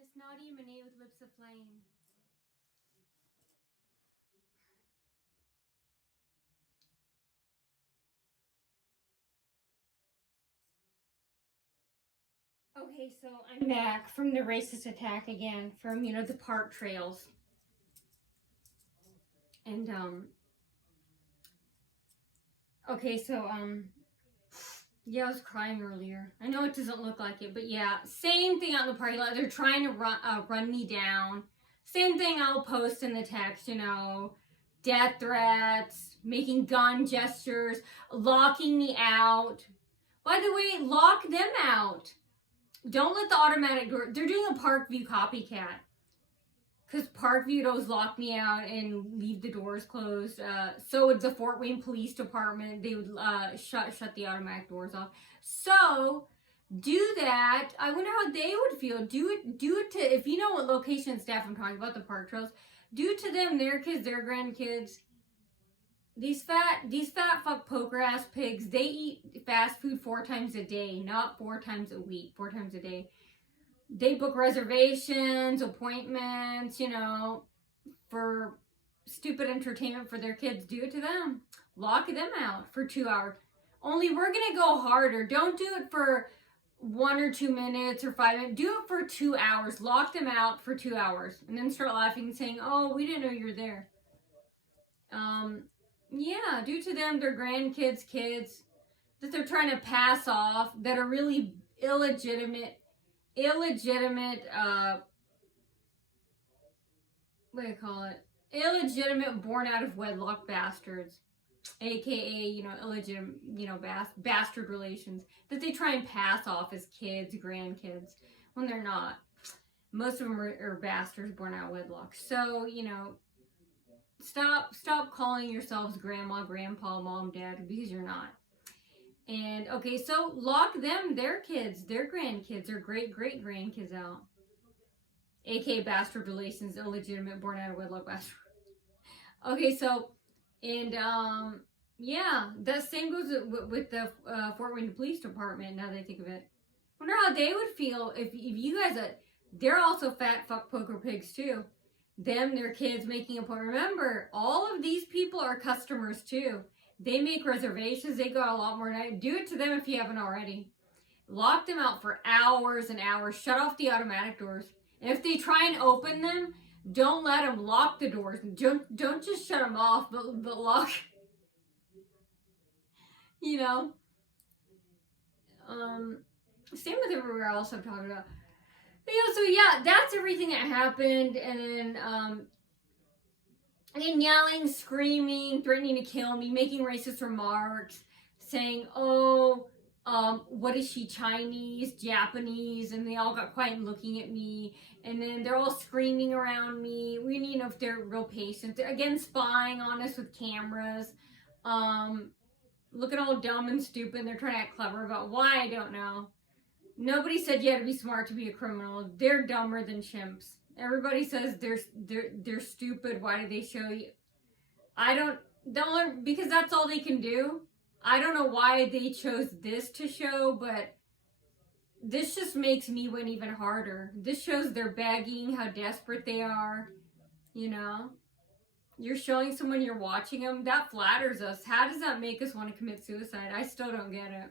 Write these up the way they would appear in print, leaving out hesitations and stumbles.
It's Naughty and Monet with Lips of Flame. Okay, so I'm back from the racist attack again from, the Parktrails. And, okay, so, yeah, I was crying earlier. I know it doesn't look like it, but yeah, same thing out in the parking lot. They're trying to run me down. Same thing I'll post in the text, death threats, making gun gestures, locking me out. By the way, lock them out. Don't let the automatic door. They're doing a Parkview copycat. Because Parkview does lock me out and leave the doors closed. So would the Fort Wayne Police Department. They would shut the automatic doors off. So do that. I wonder how they would feel. Do it to, if you know what location staff I'm talking about, the Parktrails. Do it to them, their kids, their grandkids. These fat fuck poker ass pigs, they eat fast food 4 times a day, not 4 times a week, 4 times a day. They book reservations, appointments, for stupid entertainment for their kids. Do it to them. Lock them out for 2 hours. Only we're going to go harder. Don't do it for 1 or 2 minutes or 5 minutes. Do it for 2 hours. Lock them out for 2 hours. And then start laughing and saying, oh, we didn't know you were there. Yeah, due to them, their grandkids, kids that they're trying to pass off that are really illegitimate, what do you call it? Illegitimate, born out of wedlock bastards, aka, illegitimate, bastard relations that they try and pass off as kids, grandkids, when they're not. Most of them are bastards born out of wedlock. So, Stop calling yourselves grandma, grandpa, mom, dad, because you're not. And, okay, so lock them, their kids, their grandkids, their great-great-grandkids out. A.K.A. bastard relations, illegitimate, born out of wedlock bastard. Okay, so, and, yeah, that same goes with the Fort Wayne Police Department, now that I think of it. I wonder how they would feel if you guys, they're also fat fuck poker pigs, too. Them, their kids making a point. Remember, all of these people are customers too. They make reservations. They got a lot more night. Do it to them if you haven't already. Lock them out for hours and hours. Shut off the automatic doors. And if they try and open them, don't let them lock the doors. Don't just shut them off, but lock. Same with everywhere else I'm talking about. So yeah, that's everything that happened, and then yelling, screaming, threatening to kill me, making racist remarks, saying, oh, what is she, Chinese, Japanese, and they all got quiet and looking at me, and then they're all screaming around me. We need to know if they're real patients. They're, again, spying on us with cameras, looking all dumb and stupid. They're trying to act clever about why, I don't know. Nobody said you had to be smart to be a criminal. They're dumber than chimps. Everybody says they're stupid. Why do they show you? Don't learn, because that's all they can do. I don't know why they chose this to show, but this just makes me win even harder. This shows they're begging, how desperate they are. You're showing someone you're watching them. That flatters us. How does that make us want to commit suicide? I still don't get it.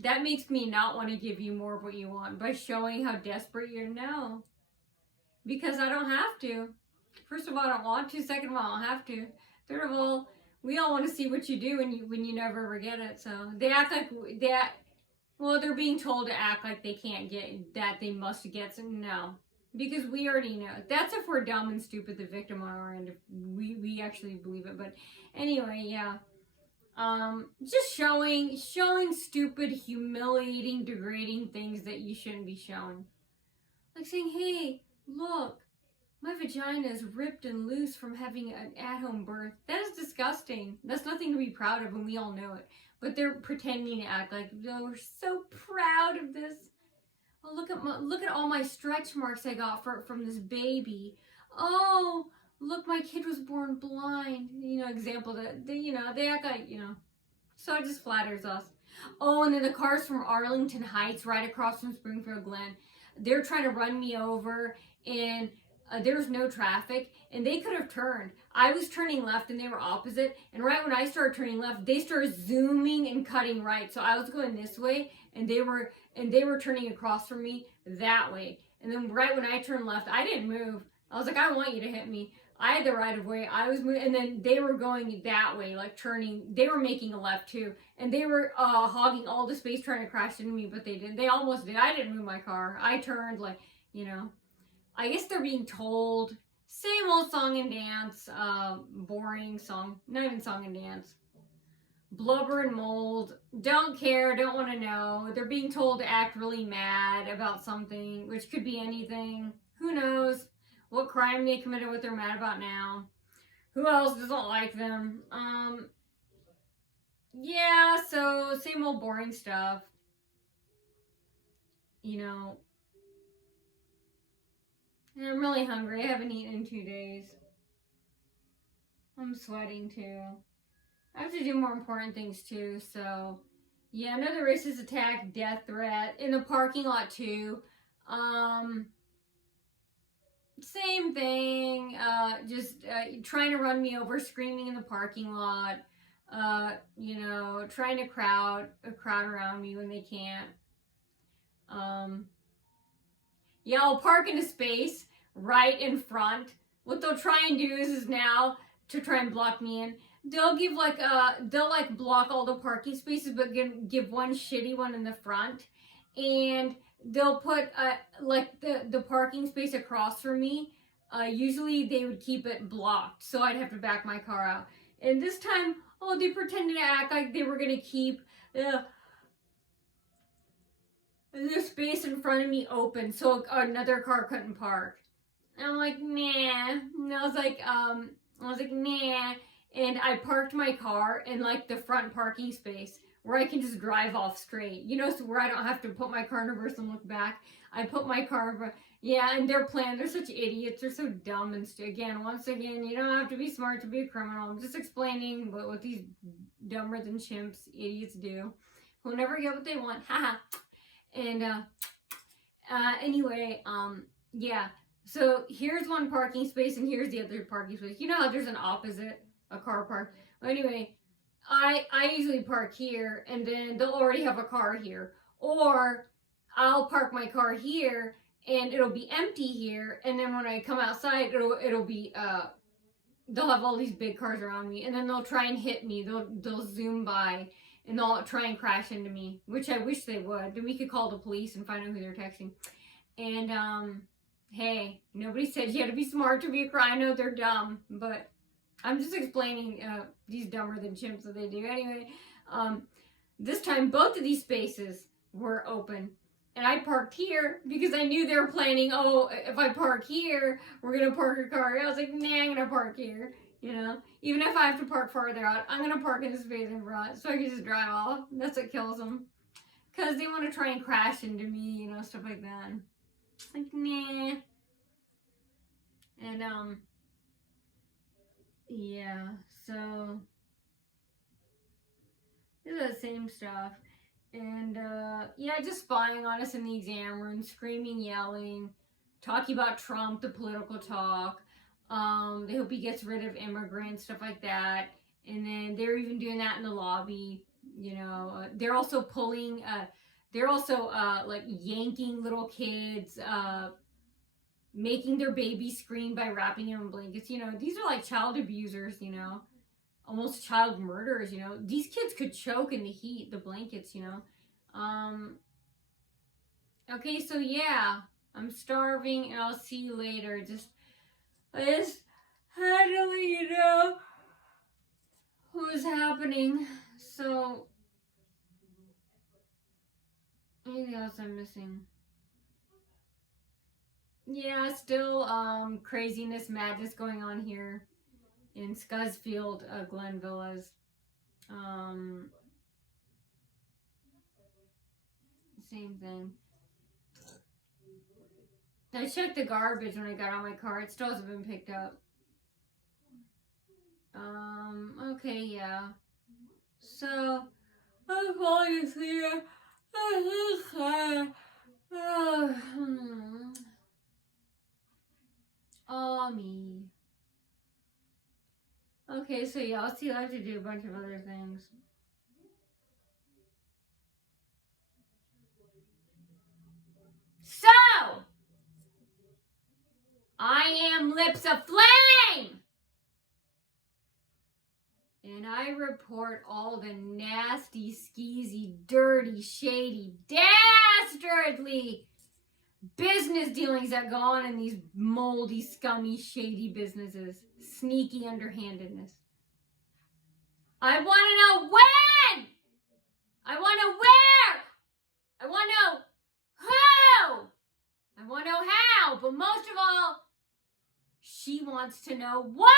That makes me not want to give you more of what you want by showing how desperate you're. No. Because I don't have to. First of all, I don't want to. Second of all, I don't have to. Third of all, we all want to see what you do when you never ever get it. So they act like they're being told to act like they can't get that, they must get some. No. Because we already know. That's if we're dumb and stupid, the victim on our end. If we actually believe it. But anyway, yeah. Just showing stupid, humiliating, degrading things that you shouldn't be showing. Like saying, hey, look, my vagina is ripped and loose from having an at-home birth. That is disgusting. That's nothing to be proud of, and we all know it. But they're pretending to act like, oh, we're so proud of this. Oh, look at all my stretch marks I got from this baby. Oh, look, my kid was born blind. Example that, they act like, So it just flatters us. Oh, and then the cars from Arlington Heights right across from Springfield Glen. they're trying to run me over, and there's no traffic, and they could have turned. I was turning left and they were opposite, and right when I started turning left, they started zooming and cutting right. So I was going this way, and they were turning across from me that way. And then right when I turned left, I didn't move. I was like, I want you to hit me. I had the right of way. I was moving, and then they were going that way, like turning. They were making a left too, and they were hogging all the space trying to crash into me, but they didn't. They almost did. I didn't move my car. I turned, like, you know. I guess they're being told, same old song and dance, boring song, not even song and dance. Blubber and mold, don't care, don't want to know. They're being told to act really mad about something, which could be anything. Who knows what crime they committed, what they're mad about now. Who else doesn't like them? Yeah, so same old boring stuff. You know, and I'm really hungry. I haven't eaten in 2 days. I'm sweating too. I have to do more important things too, so yeah, another racist attack, death threat in the parking lot too. Same thing, just trying to run me over, screaming in the parking lot, you know, trying to crowd around me when they can't. Yeah, I'll park in a space right in front. What they'll try and do is now to try and block me in. They'll give they'll block all the parking spaces, but give one shitty one in the front, and they'll put the parking space across from me. Usually they would keep it blocked, so I'd have to back my car out. And this time, they pretended to act like they were gonna keep the space in front of me open so another car couldn't park. And I'm like, nah. And I was like, nah. And I parked my car in like the front parking space where I can just drive off straight. You know, so where I don't have to put my car in reverse and look back. I put my car, yeah, and their plan, they're such idiots. They're so dumb and once again, you don't have to be smart to be a criminal. I'm just explaining what these dumber than chimps idiots do. Who'll never get what they want. Haha. And anyway, yeah. So here's one parking space and here's the other parking space. You know how there's an opposite, a car park. Well, anyway, I usually park here and then they'll already have a car here. Or I'll park my car here and it'll be empty here. And then when I come outside, it'll be, they'll have all these big cars around me and then they'll try and hit me. They'll zoom by. And they'll try and crash into me, which I wish they would. Then we could call the police and find out who they're texting. And, hey, nobody said you had to be smart to be a crime. I know they're dumb, but I'm just explaining these dumber than chimps that they do. Anyway, this time both of these spaces were open. And I parked here because I knew they were planning, if I park here, we're going to park a car. I was like, nah, I'm going to park here. You know, even if I have to park farther out, I'm going to park in the space in front so I can just drive off. That's what kills them. Because they want to try and crash into me, you know, stuff like that. Like, nah. And, yeah, so, it's the same stuff. And, yeah, just spying on us in the exam room, screaming, yelling, talking about Trump, the political talk. They hope he gets rid of immigrants, stuff like that. And then they're even doing that in the lobby, you know. They're also pulling, like yanking little kids, making their babies scream by wrapping them in blankets. You know, these are like child abusers, you know, almost child murderers, you know. These kids could choke in the heat, the blankets, you know. Okay, so yeah, I'm starving and I'll see you later. I just had to let you know what was happening. So, anything else I'm missing? Yeah, still craziness, madness going on here in Scuzfield, Glen Villas. Same thing. I checked the garbage when I got on my car. It still hasn't been picked up. Okay, yeah. So, I'm falling asleep. Okay, so yeah, I'll see. I have to do a bunch of other things. So, I am Lips of Flame! And I report all the nasty, skeezy, dirty, shady, dastardly business dealings that go on in these moldy, scummy, shady businesses. Sneaky underhandedness. I want to know when! I want to know where! I want to know who! I want to know how! But most of all, she wants to know why!